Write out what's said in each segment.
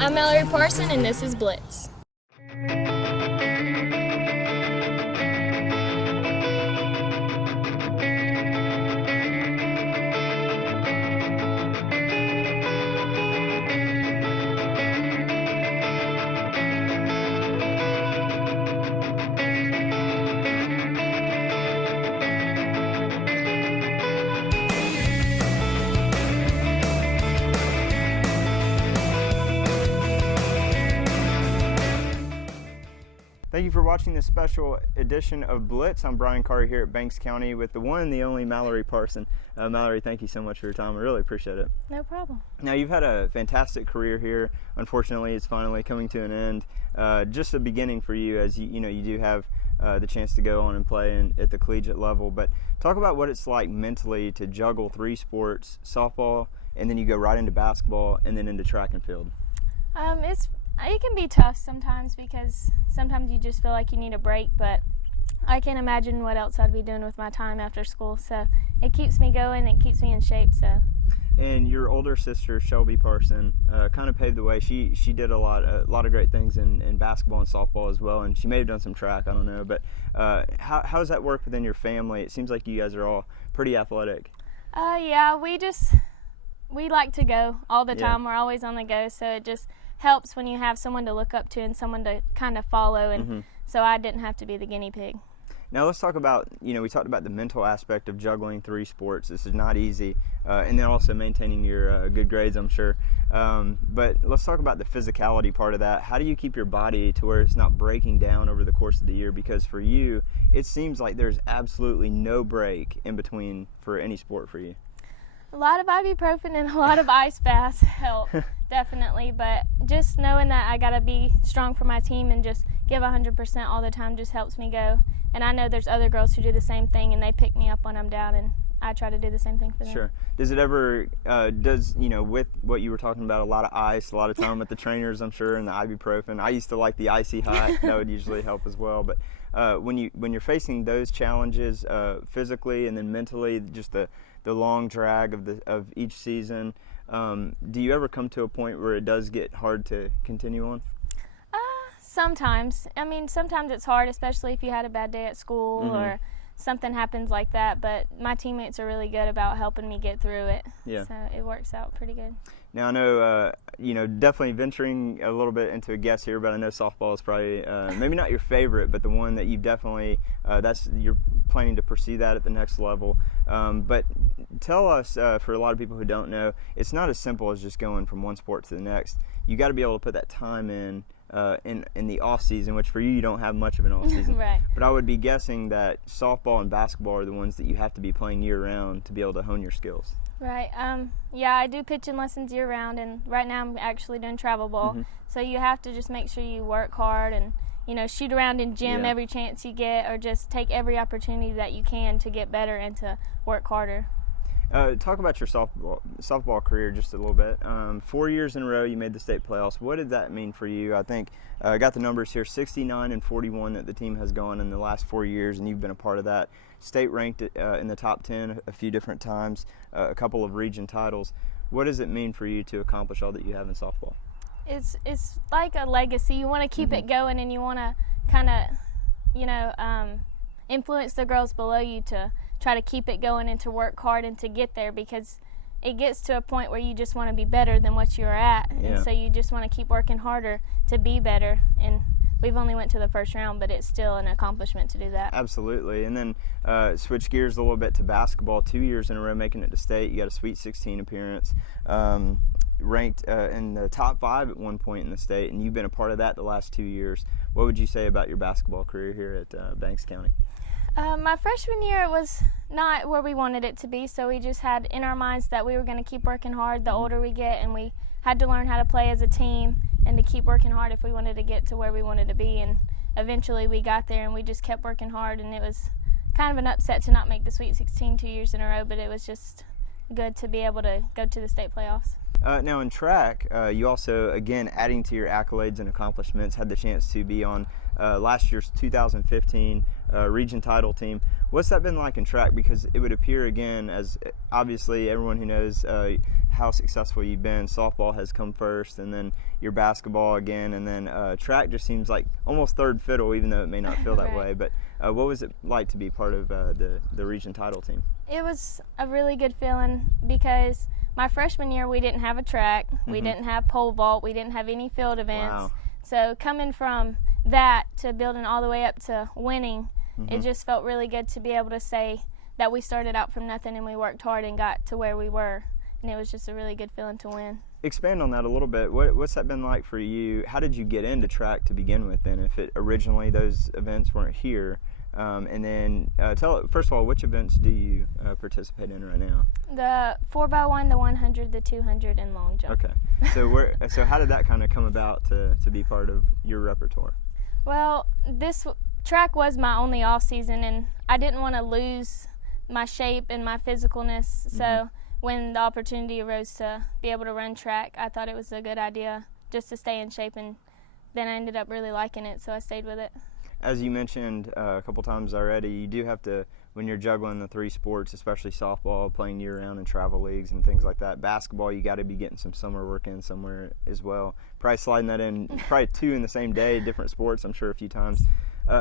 I'm Mallory Parson, and this is Blitz. Thank you for watching this special edition of Blitz. I'm Brian Carter here at Banks County with the one and the only Mallory Parson. Mallory, thank you so much for your time. I really appreciate it. No problem. Now, you've had a fantastic career here. Unfortunately, it's finally coming to an end. Just a beginning for you, as you do have the chance to go on and play at the collegiate level. But talk about what it's like mentally to juggle three sports, softball, and then you go right into basketball and then into track and field. It can be tough sometimes because sometimes you just feel like you need a break, but I can't imagine what else I'd be doing with my time after school. So it keeps me going, it keeps me in shape. So. And your older sister, Shelby Parson, kind of paved the way. She did a lot of great things in basketball and softball as well, and she may have done some track, I don't know. But how does that work within your family? It seems like you guys are all pretty athletic. Yeah, we like to go all the time. We're always on the go, so it just helps when you have someone to look up to and someone to kind of follow, and so I didn't have to be the guinea pig. Now let's talk about, we talked about the mental aspect of juggling three sports. This is not easy, and then also maintaining your good grades, I'm sure. But let's talk about the physicality part of that. How do you keep your body to where it's not breaking down over the course of the year? Because for you, it seems like there's absolutely no break in between for any sport for you. A lot of ibuprofen and a lot of ice baths help, definitely. But just knowing that I got to be strong for my team and just give 100% all the time just helps me go. And I know there's other girls who do the same thing, and they pick me up when I'm down, and I try to do the same thing for them. Sure. Does it ever, with what you were talking about, a lot of ice, a lot of time with the trainers, I'm sure, and the ibuprofen. I used to like the icy hot. That would usually help as well. But when you're facing those challenges physically and then mentally, just the long drag of each season, do you ever come to a point where it does get hard to continue on? Sometimes. I mean, sometimes it's hard, especially if you had a bad day at school or something happens like that, but my teammates are really good about helping me get through it. Yeah. So it works out pretty good. Now I know, definitely venturing a little bit into a guess here, but I know softball is probably maybe not your favorite, but the one that you definitely, you're planning to pursue that at the next level. But tell us, for a lot of people who don't know, it's not as simple as just going from one sport to the next. You got to be able to put that time in the off season, which for you don't have much of an off season. Right. But I would be guessing that softball and basketball are the ones that you have to be playing year round to be able to hone your skills. Right. Yeah, I do pitching lessons year round, and right now I'm actually doing travel ball. So you have to just make sure you work hard and shoot around in gym every chance you get, or just take every opportunity that you can to get better and to work harder. Talk about your softball career just a little bit. 4 years in a row you made the state playoffs. What did that mean for you? I think I got the numbers here, 69 and 41 that the team has gone in the last 4 years, and you've been a part of that. State ranked in the top 10 a few different times, a couple of region titles. What does it mean for you to accomplish all that you have in softball? It's like a legacy. You want to keep it going, and you want to kind of, influence the girls below you to try to keep it going and to work hard and to get there, because it gets to a point where you just want to be better than what you're at. And so you just want to keep working harder to be better. And we've only went to the first round, but it's still an accomplishment to do that. Absolutely. And then switch gears a little bit to basketball. 2 years in a row making it to state. You got a Sweet 16 appearance, ranked in the top 5 at one point in the state, and you've been a part of that the last 2 years. What would you say about your basketball career here at Banks County? My freshman year was not where we wanted it to be, so we just had in our minds that we were going to keep working hard the older we get, and we had to learn how to play as a team and to keep working hard if we wanted to get to where we wanted to be. And eventually we got there, and we just kept working hard, and it was kind of an upset to not make the Sweet 16 2 years in a row, but it was just good to be able to go to the state playoffs. Now in track, you also, again, adding to your accolades and accomplishments, had the chance to be on last year's 2015 region title team. What's that been like in track? Because it would appear, again, as obviously everyone who knows how successful you've been. Softball has come first, and then your basketball again, and then track just seems like almost third fiddle, even though it may not feel that Right. way. But what was it like to be part of the region title team? It was a really good feeling because my freshman year we didn't have a track, we didn't have pole vault, we didn't have any field events. Wow. So coming from that to building all the way up to winning, it just felt really good to be able to say that we started out from nothing and we worked hard and got to where we were. And it was just a really good feeling to win. Expand on that a little bit. What's that been like for you? How did you get into track to begin with then, if it originally those events weren't here? And then first of all, which events do you participate in right now? The 4x1, the 100, the 200, and long jump. Okay. So how did that kind of come about to be part of your repertoire? Well, this track was my only off season, and I didn't want to lose my shape and my physicalness. So when the opportunity arose to be able to run track, I thought it was a good idea just to stay in shape, and then I ended up really liking it, so I stayed with it. As you mentioned a couple times already, you do have to, when you're juggling the three sports, especially softball, playing year-round in travel leagues and things like that, basketball, you got to be getting some summer work in somewhere as well. Probably sliding that in, probably two in the same day, different sports, I'm sure a few times.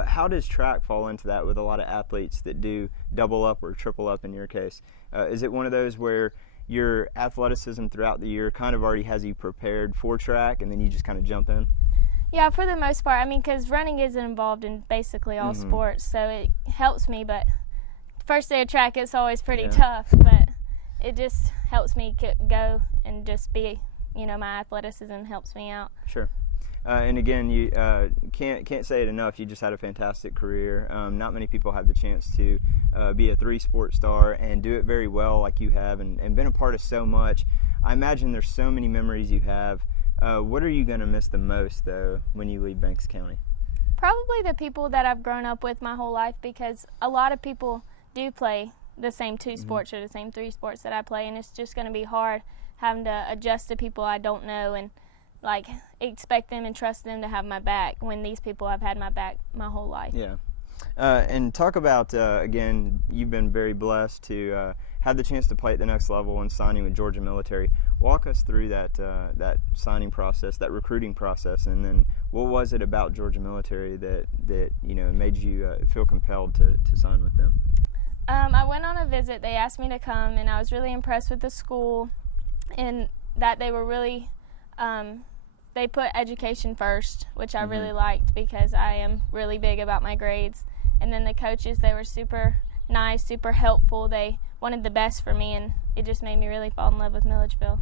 How does track fall into that with a lot of athletes that do double up or triple up in your case? Is it one of those where your athleticism throughout the year kind of already has you prepared for track and then you just kind of jump in? Yeah, for the most part. I mean, because running isn't involved in basically all sports, so it helps me. But first day of track, it's always pretty tough, but it just helps me go and just be, my athleticism helps me out. Sure. And again, you can't say it enough. You just had a fantastic career. Not many people have the chance to be a three-sport star and do it very well like you have, and been a part of so much. I imagine there's so many memories you have. What are you going to miss the most, though, when you leave Banks County? Probably the people that I've grown up with my whole life, because a lot of people do play the same two sports or the same three sports that I play, and it's just going to be hard having to adjust to people I don't know and expect them and trust them to have my back when these people have had my back my whole life. Yeah. And talk about, again, you've been very blessed to have the chance to play at the next level and signing with Georgia Military. Walk us through that signing process, that recruiting process, and then what was it about Georgia Military that made you feel compelled to sign with them? I went on a visit. They asked me to come, and I was really impressed with the school and that they were really they put education first, which I really liked because I am really big about my grades. And then the coaches, they were super nice, super helpful. They wanted the best for me, and it just made me really fall in love with Milledgeville.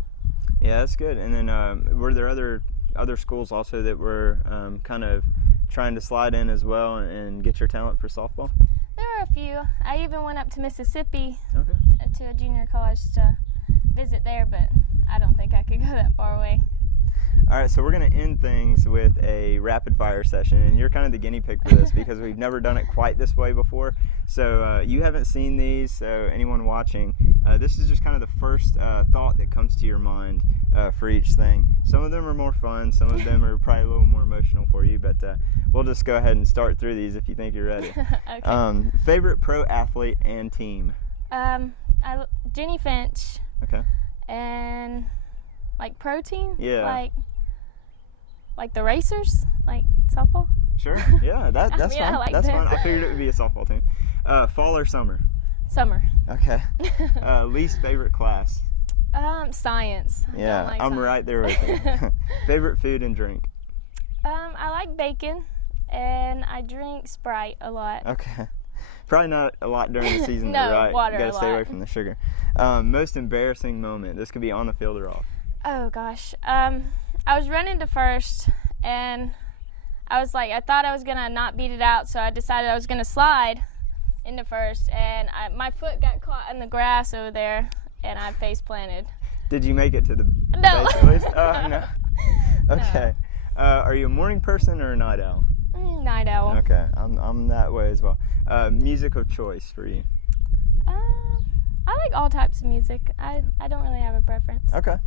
Yeah, that's good. And then were there other schools also that were kind of trying to slide in as well and get your talent for softball? There were a few. I even went up to Mississippi Okay. to a junior college to visit there, but I don't think I could go that far away. All right, so we're going to end things with a rapid fire session, and you're kind of the guinea pig for this because we've never done it quite this way before. So you haven't seen these, so anyone watching, this is just kind of the first thought that comes to your mind for each thing. Some of them are more fun, some of them are probably a little more emotional for you, but we'll just go ahead and start through these if you think you're ready. Okay. Favorite pro athlete and team? Jenny Finch. Okay. And pro team? Yeah. Like the racers? Like softball? Sure. Yeah, that's fine. I like that's them. fine. I figured it would be a softball team. Fall or summer? Summer. Okay. Least favorite class? Science. Yeah, Like I'm science. right there with you. Favorite food and drink? I like bacon, and I drink Sprite a lot. Okay. Probably not a lot during the season, No, though, right? water You gotta a stay away lot. from the sugar. Most embarrassing moment? This could be on the field or off. Oh gosh. I was running to first, and I thought I was gonna not beat it out, so I decided I was gonna slide into first, and my foot got caught in the grass over there, and I face planted. Did you make it to the No. base at least? Oh, no. Okay. Are you a morning person or a night owl? Night owl. Okay, I'm that way as well. Music of choice for you? I like all types of music. I don't really have a preference. Okay.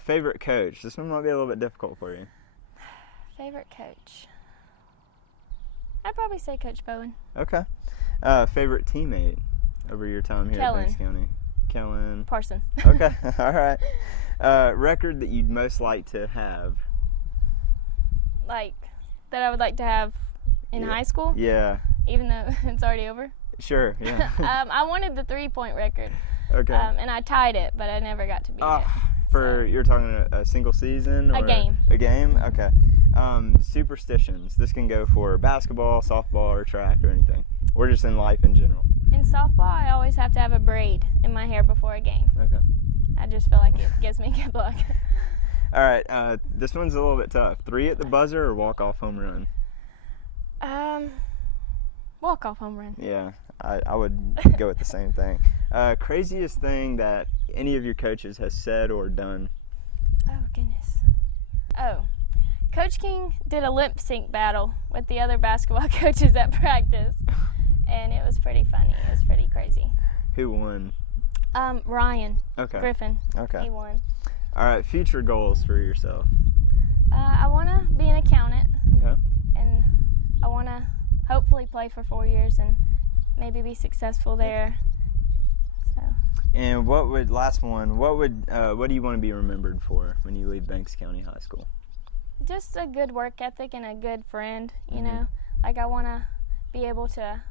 Favorite coach? This one might be a little bit difficult for you. Favorite coach? I'd probably say Coach Bowen. Okay. Favorite teammate over your time here Kellen. at Banks County? Kellen. Parson. Okay, all right. Record that you'd most like to have? Like, that I would like to have in high school, Yeah. even though it's already over. Sure, yeah. I wanted the 3-point record, Okay. and I tied it, but I never got to beat it. You're talking a single season? Or A game. A game? Okay. Superstitions. This can go for basketball, softball, or track, or anything. Or just in life in general. In softball, I always have to have a braid in my hair before a game. Okay. I just feel like it gives me good luck. All right. This one's a little bit tough. 3 at the buzzer or walk-off home run? Walk-off home run. Yeah, I would go with the same thing. Craziest thing that any of your coaches has said or done? Oh, goodness. Oh, Coach King did a lip sync battle with the other basketball coaches at practice, and it was pretty funny. It was pretty crazy. Who won? Ryan Griffin. Okay. He won. All right, future goals for yourself? I want to be an accountant, Okay. and I want to hopefully play for 4 years and maybe be successful there. So. And what do you want to be remembered for when you leave Banks County High School? Just a good work ethic and a good friend, you know. Like, I want to be able to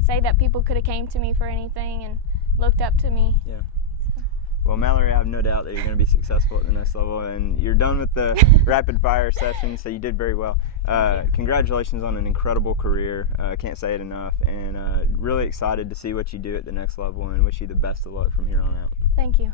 say that people could have came to me for anything and looked up to me. Yeah. Well, Mallory, I have no doubt that you're going to be successful at the next level, and you're done with the rapid fire session, so you did very well. Congratulations on an incredible career. Can't say it enough, and really excited to see what you do at the next level, and wish you the best of luck from here on out. Thank you.